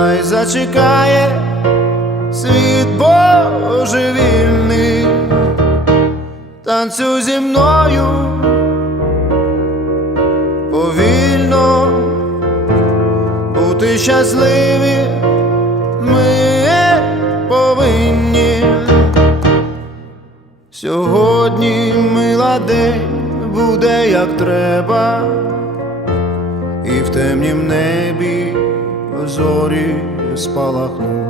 Ай зачекає світ божевільний, танцюй зі мною повільно бути щасливі ми повинні. Сьогодні мила день буде як треба, і в темнім небі зорі спалахнуть,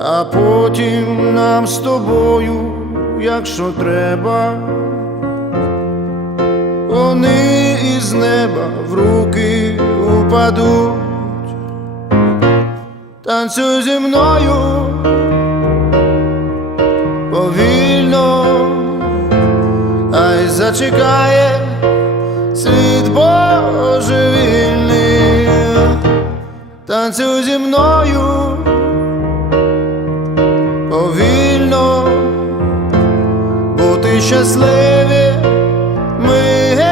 а потім нам з тобою, якщо треба, вони із неба в руки упадуть, танцюй зі мною повільно, а й зачекає світ божевільний танцюй зі мною повільно бути щасливі ми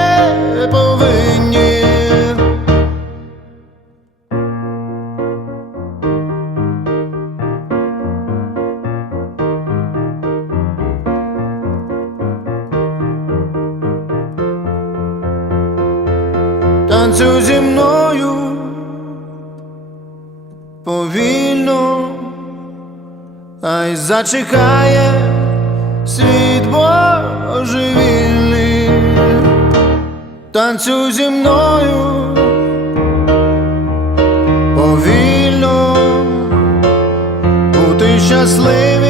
повинні. Танцюй зі мною повільно, а й зачекає світ божевільний, танцюй зі мною повільно, бути щасливим.